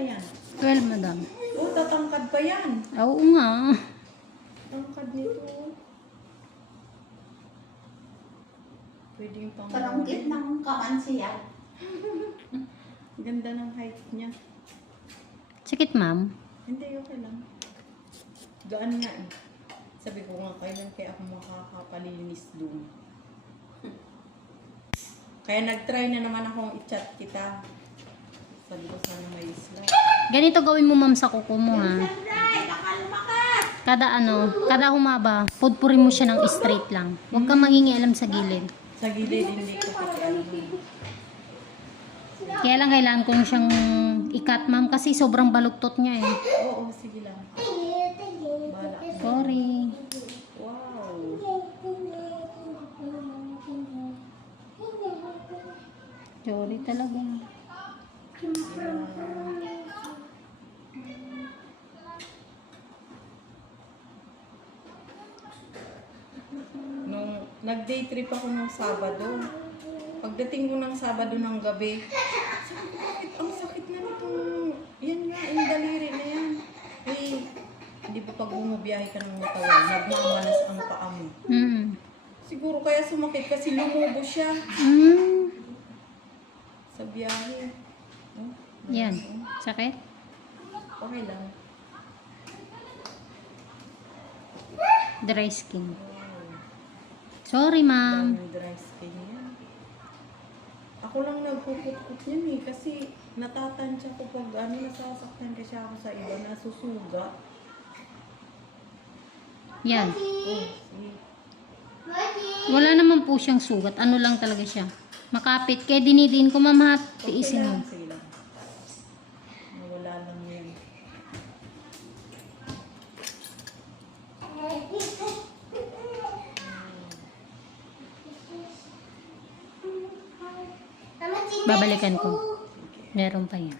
yan? 12, madam. Oh, tatangkad pa yan. Oo nga. Tangkad nito. Pwede yung pang... Parang cute ng kamansiya. Ganda ng height niya. Sakit, ma'am. Hindi, okay lang. Gaan nga eh. Sabi ko nga, kailan kaya ako makakapalinis doon. Kaya nag-try na naman akong i-chat kita. Sabi ko sana may isla. Ganito gawin mo, ma'am, sa kuko mo, ha? Kada ano, kada humaba, pudpurin mo siya ng straight lang. Huwag kang mangingialam sa gilid. Sa gilid, hindi ko. Kaya lang kailangan ko siyang ikat, ma'am, kasi sobrang baluktot niya, eh. Oo, sige lang. Sorry. Wow. Sorry talaga. Nag-day trip ako ng Sabado, pagdating ko ng Sabado ng gabi, sabi ko, bakit ang sakit na nitong, yan nga, yung daliri na yan. Eh, hindi ba pag bumabiyahe ka ng matawan, nagmamanas ang paa mo. Hmm. Siguro kaya sumakit kasi lumubo siya Hmm. sa biyahe. Oh, Yan. Sakit? Okay lang. Dry skin. Sorry, ma'am. Dry skin yan. Ako lang nagpupukot yan eh. Kasi natatansya ko pag ano, nasasaktan kasi ako sa iba, nasusuga. Yan. Oh, sige. Wala naman po siyang sugat. Ano lang talaga siya. Makapit. Kaya dinidiin ko, ma'am, ha? Okay Tiisin mo. lang, sige lang. Nawala lang yan. Babalikan ko. Meron pa yan.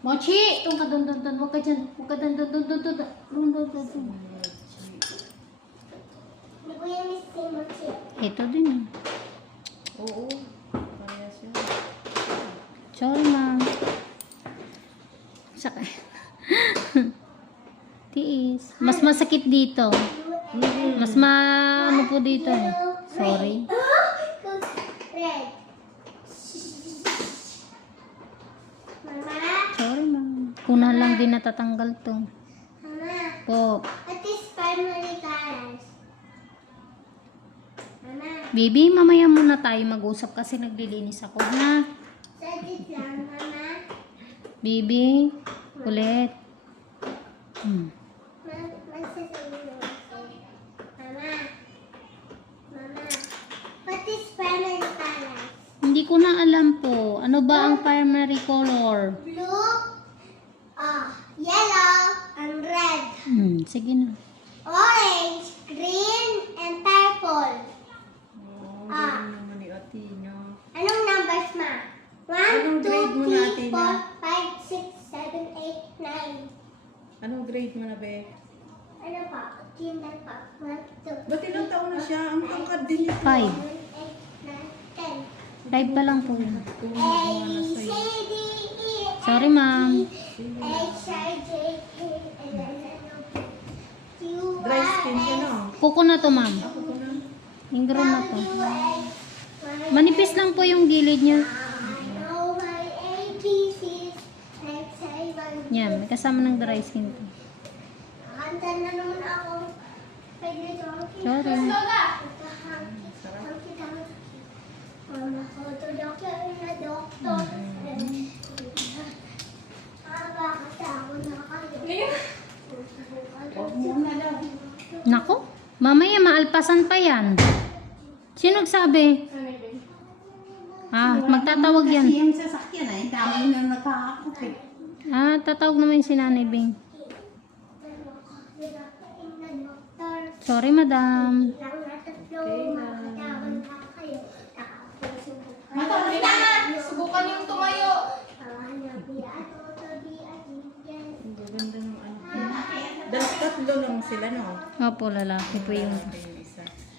Mochi! Itong ka dun dun dun. Huwag ka dyan. Huwag ka dun dun dun dun dun. Dun dun dun dun. Ito din ah. Oo. Kaya siya. Sorry, ma'am. Sakit. Tiis. Mas masakit dito. Mas ma... Ano po dito eh. Sorry. Sorry, Kuna lang din natatanggal to. Po. Baby, mamaya muna tayo mag-usap kasi naglilinis ako na. Baby, ulit. Hmm. What is primary colors? Hindi ko na alam po. Ano ba ang primary color? Blue, yellow, and red. Hmm, sige na. Orange, green, and purple. Oo, Ah. naman ni ate. Anong numbers, ma? Anong 1, grade mo 2, na, 3, Tina? 4, 5, 6, 7, 8, 9. Anong grade mo na, be? Ano pa? Kinder pa. 1, 2, Ba't ilang taon na siya? Ang tangkad din niya. Five. 7, 8, 9, 10. Live pa lang po. A, C, D, E, Sorry, ma'am. Na to, ma'am. Ko na. To. Manipis lang po yung gilid niya. Yan, may kasama ng dry skin to. Kanta na naman ako. Sorry. Nako, mamaya maalpasan pa yan. Sino nagsabi? Ah, magtatawag Kasi yan. yung sasakyan ay dami na nakakakupit. Ah, tatawag naman si Nanay Bing. Sorry, madam. Nakapagsubukan. Matapos na! Subukan yung tumayo. Dal- tatlo lang sila, no? Opo, lalaki po yung...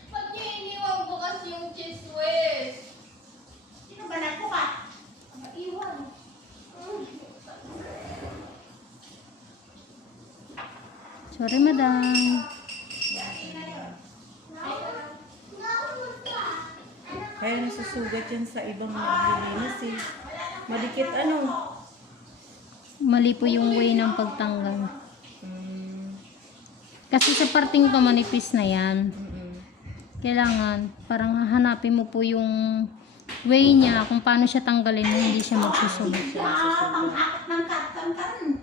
Pag niya bukas yung cheese. Eh. Sino ba na ka? Maiwan. Sorry, madam. Kaya nasusugat yan sa ibang mga maglilinis eh. Madikit ano? Mali po yung way ng pagtanggal. Kasi sa parting to manipis na yan. Kailangan, parang hahanapin mo po yung way niya kung paano siya tanggalin na hindi siya katan-kan.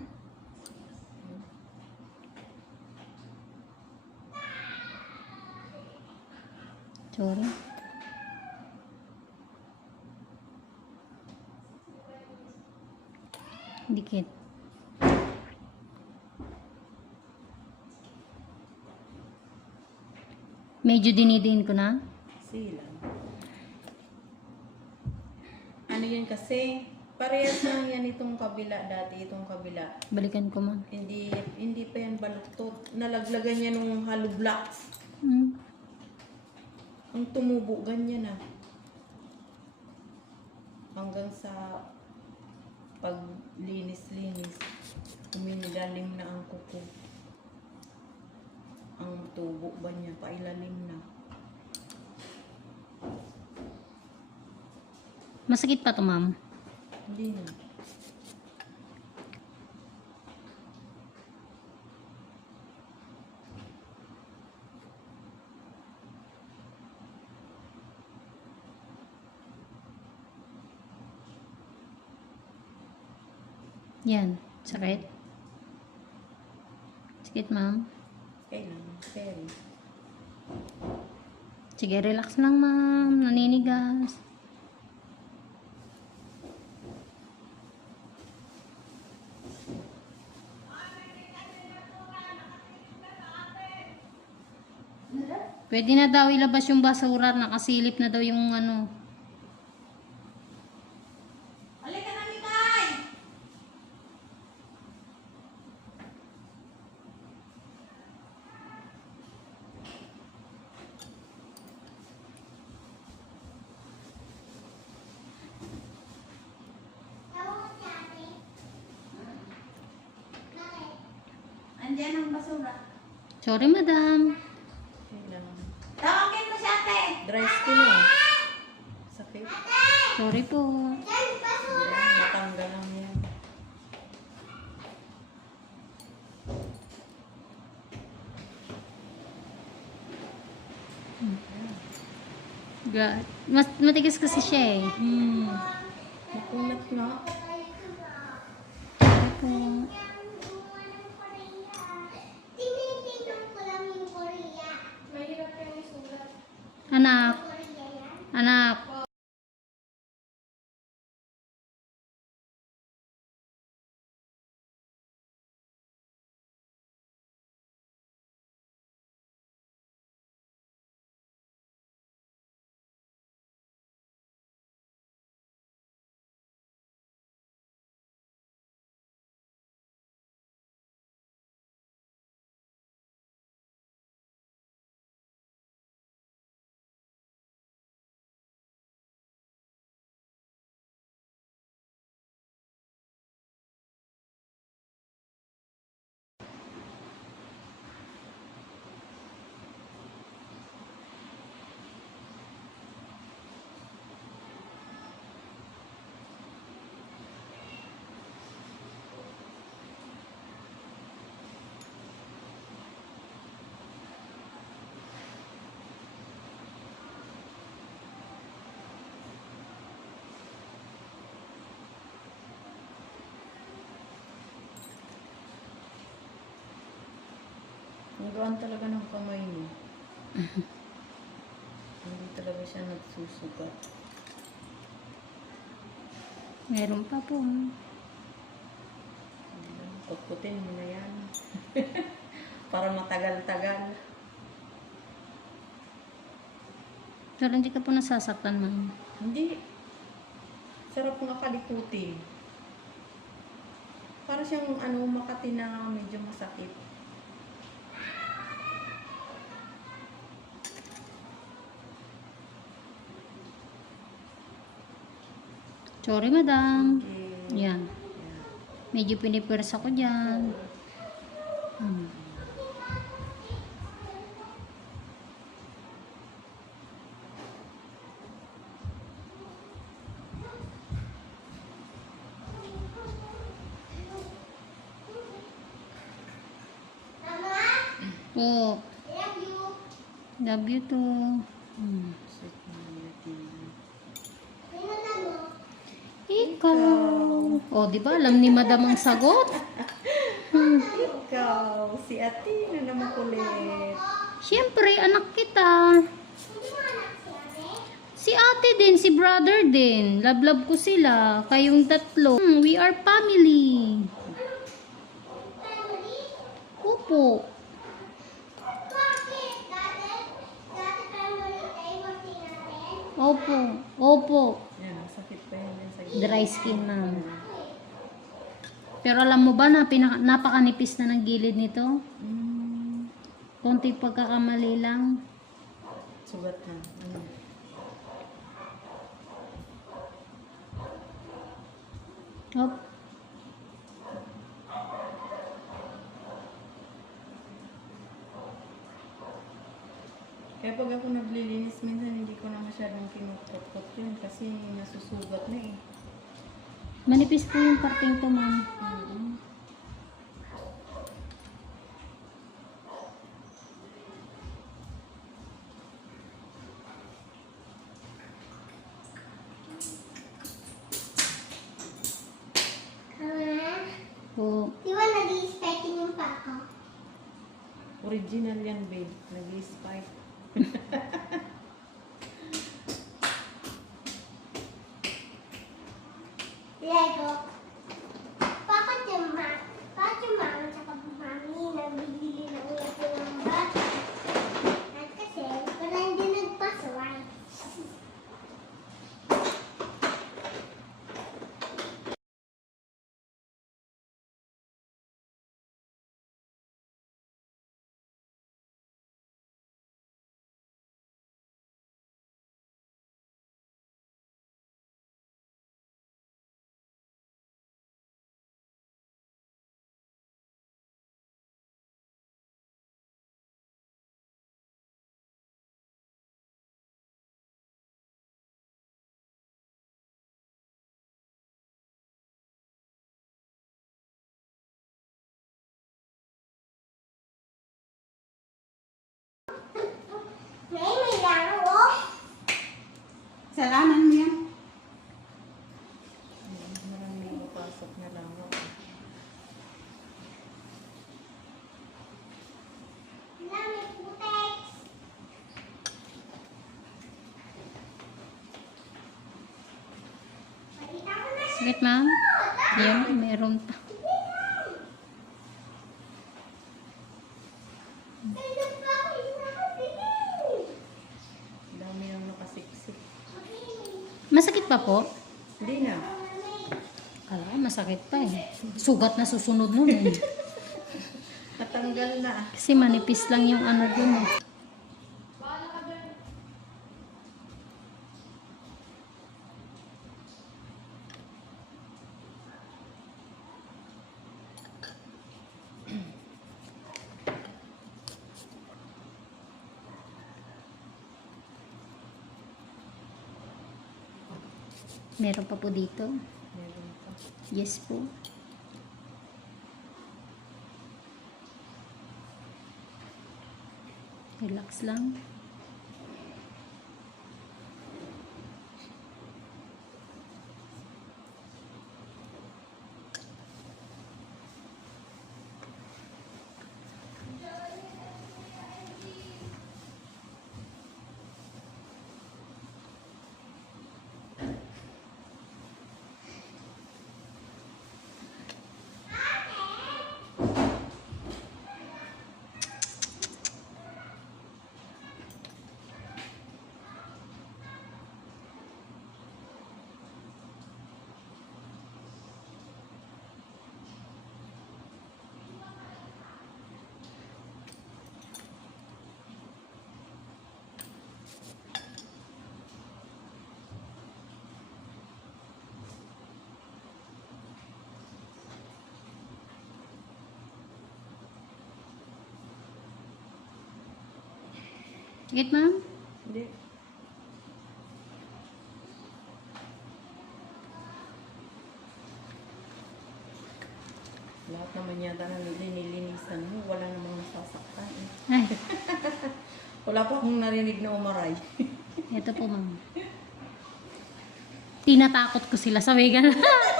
Sorry. Dikit. Medyo dinidiin ko na. Sila. Ano yan kasi? Parehas lang yan itong kabila dati, itong kabila. Balikan ko man. Hindi hindi pa yan baluktot. Nalaglagan niya nung hollow blocks. Hmm. Ang tumubo, ganyan na. Hanggang sa paglinis-linis, uminilalim na ang kuko. Tubo ba niya, pailalim na. Masakit pa to, ma'am. Hindi na. Yan. Sakit. Sakit, ma'am. Kailangan, pero. Sige, relax lang, ma'am. Naninigas. Pwede na daw ilabas yung basura. Nakasilip na daw yung ano. Halika na, Mikay! Andiyan ang basura. Sorry, madam. Tawagin mo si ate. Dry skin na. Sakit. Sorry po. Yan, matanggal lang yan. Ga- Mas, matigas kasi siya eh. Hmm. Makunat na. Sorry po. Tinitingnan ko lang yung Korea. Mahirap yung isulat. Anak. Korea yan. Anak. Ang gaan talaga ng kamay niya. Hindi talaga siya nagsusugat. Meron pa po. Pagputin mo na yan. Para matagal-tagal. Pero hindi ka po nasasaktan, ma'am. Hindi. Sarap nga kalikutin. Para siyang ano, makati na medyo masakit. Sorry, madam. Okay. Yan. Medyo pinipirs ako dyan. Hmm. Po. Love you. Love you too. Hmm. O, di ba? Alam ni madam ang sagot. Hmm. Ikaw, si Atina na makulit. Siyempre, anak kita. Si ate? Ate din, si brother din. Love-love ko sila. Kayong tatlo. Hmm, we are family. Opo. Opo. Opo. Yan, masakit pa yan Dry skin, ma'am. Pero alam mo ba na pinaka, napakanipis na ng gilid nito? Mm, Konti pagkakamali lang. sugat na. Mm. Op. Kaya pag ako naglilinis, minsan hindi ko na masyadong kinutot yun kasi nasusugat na eh. Manipis po yung parting to, ma'am. Mm. Ah, Po. di ba nag-i-specking yung pa ako? Original yan, babe. Nag-spike. Lego. Bakit yung ma? Bakit yung mama tsaka mami nagbibili ng Lego ng bata? At kasi wala hindi nagpasaway. May may laro. Salaman mo yan. Maraming papasok na lang ako. Wala, may putex. Balita ko na siya. Wait, ma'am. Yan, meron pa. Kaya pa ako isasabihin. Dami yung nakasiksik. Masakit pa po? Hindi na. Kala masakit pa eh. Sugat na susunod nun eh. Natanggal na. Kasi manipis lang yung ano dun eh. Meron pa po dito. Meron pa. Yes po. Relax lang. Sakit, ma'am? Hindi. Lahat naman yata na nililinisan mo, wala namang nasasaktan. eh. Ay, Wala pa akong narinig na umaray. ito po ma'am. Tinatakot ko sila sa vegan.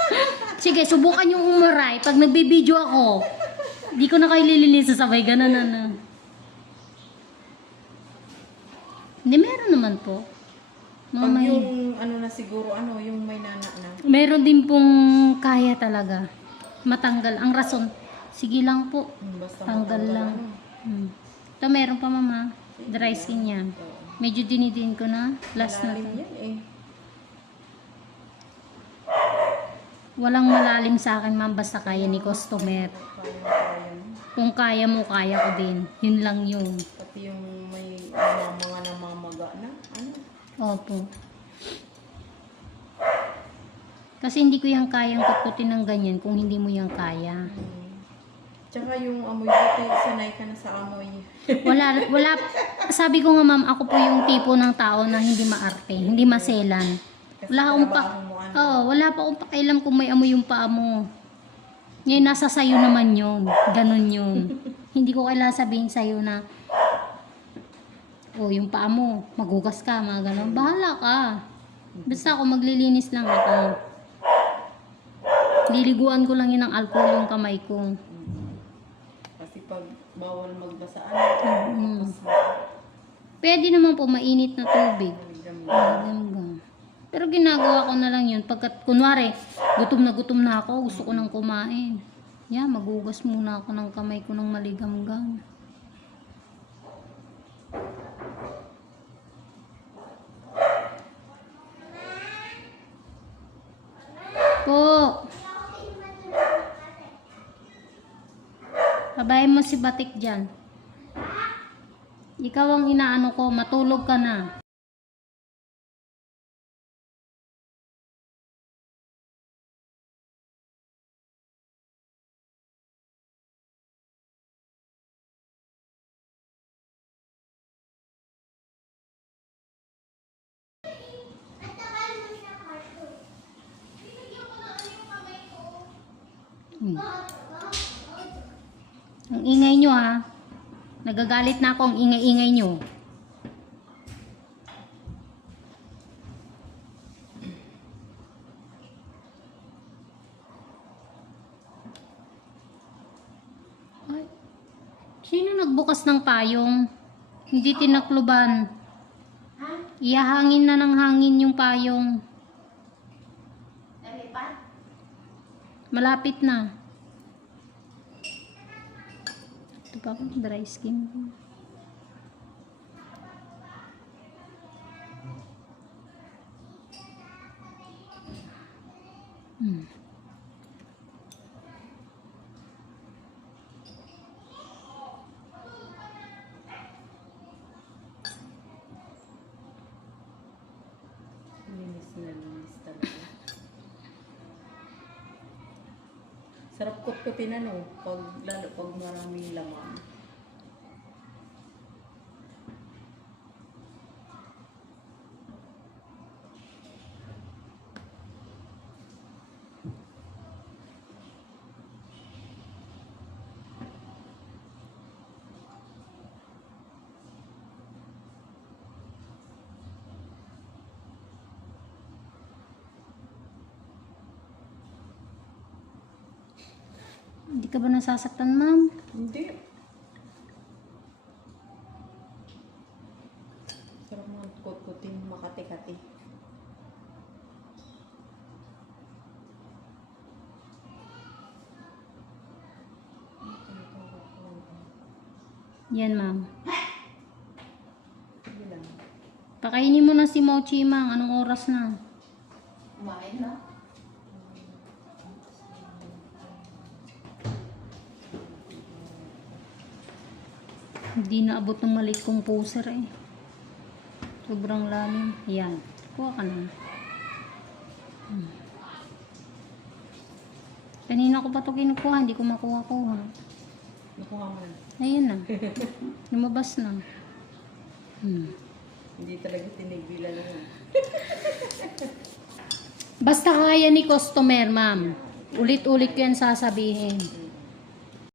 Sige, subukan yung umaray. Pag nagbibideo ako, di ko na kayo lilinisan sa vegan. Ano, ano. Hindi, meron naman po. Mga Pag may, yung ano na siguro, ano, yung may nanak na. meron din pong kaya talaga. Matanggal. Ang rason, sige lang po. Hmm, Basta Tanggal matanggal, lang. ano. Hmm. Ito meron pa mama. Dry skin. Oo. Medyo dinidin ko na. Last na Malalim to. yan eh. Walang malalim sa akin ma'am basta kaya ni customer. Kaya. Kung kaya mo, kaya ko din. Yun lang yun. Pati yung may mga mga namamaga na. Ano? Opo. Kasi hindi ko yung kayang kutkutin ng ganyan kung hindi mo yung kaya. Tsaka yung amoy dito, sanay ka na sa amoy. Wala, wala. Sabi ko nga ma'am, ako po yung tipo ng tao na hindi maarte, hindi maselan. Wala akong pa, ano. Oo, wala pa akong pakialam kung may amoy yung paa mo. Ngayon, nasa sayo naman yun. Ganon yun. hindi ko kailangan sabihin sa'yo na, oh, yung paa mo, magugas ka, mga ganon. Bahala ka. Basta ako, maglilinis lang ako. Liliguan ko lang yun ng alcohol yung kamay ko. Kasi pag bawal magbasa, ano, Mm. mas Pwede naman po mainit na tubig. Pero ginagawa ko na lang yun. Pagkat, kunwari, gutom na gutom na ako, gusto ko nang kumain. Yan, magugas muna ako ng kamay ko ng maligamgam. Po. Pabayin mo si Batik dyan. Ikaw ang inaano ko, matulog ka na. Hmm. Ang ingay nyo ha. Nagagalit na ako ang ingay-ingay nyo. Ay, sino nagbukas ng payong? Hindi tinakluban. Ha? Iyahangin na ng hangin yung payong. Nalipat? Malapit na. Ito pa dry skin. Hmm. Linis na linis talaga. Sarap kutkutin ano, pag, lalo pag maraming laman. Hindi ka ba nasasaktan, ma'am? Hindi. Sarap mga kutkutin, makati-kati. Yan, ma'am. Pakainin mo na si Mochi, mang. Anong oras na? Kumain na. Hindi na abot ng maliit kong poser eh. Sobrang lalim. Yan. Kuha ka na. Hmm. Kanina ko pa ito kinukuha. Hindi ko makuha-kuha. Nakuha mo na. Ayun na. Lumabas na. Hmm. Hindi talaga tinigilan na. Basta kaya ni customer, ma'am. Ulit-ulit ko yan sasabihin.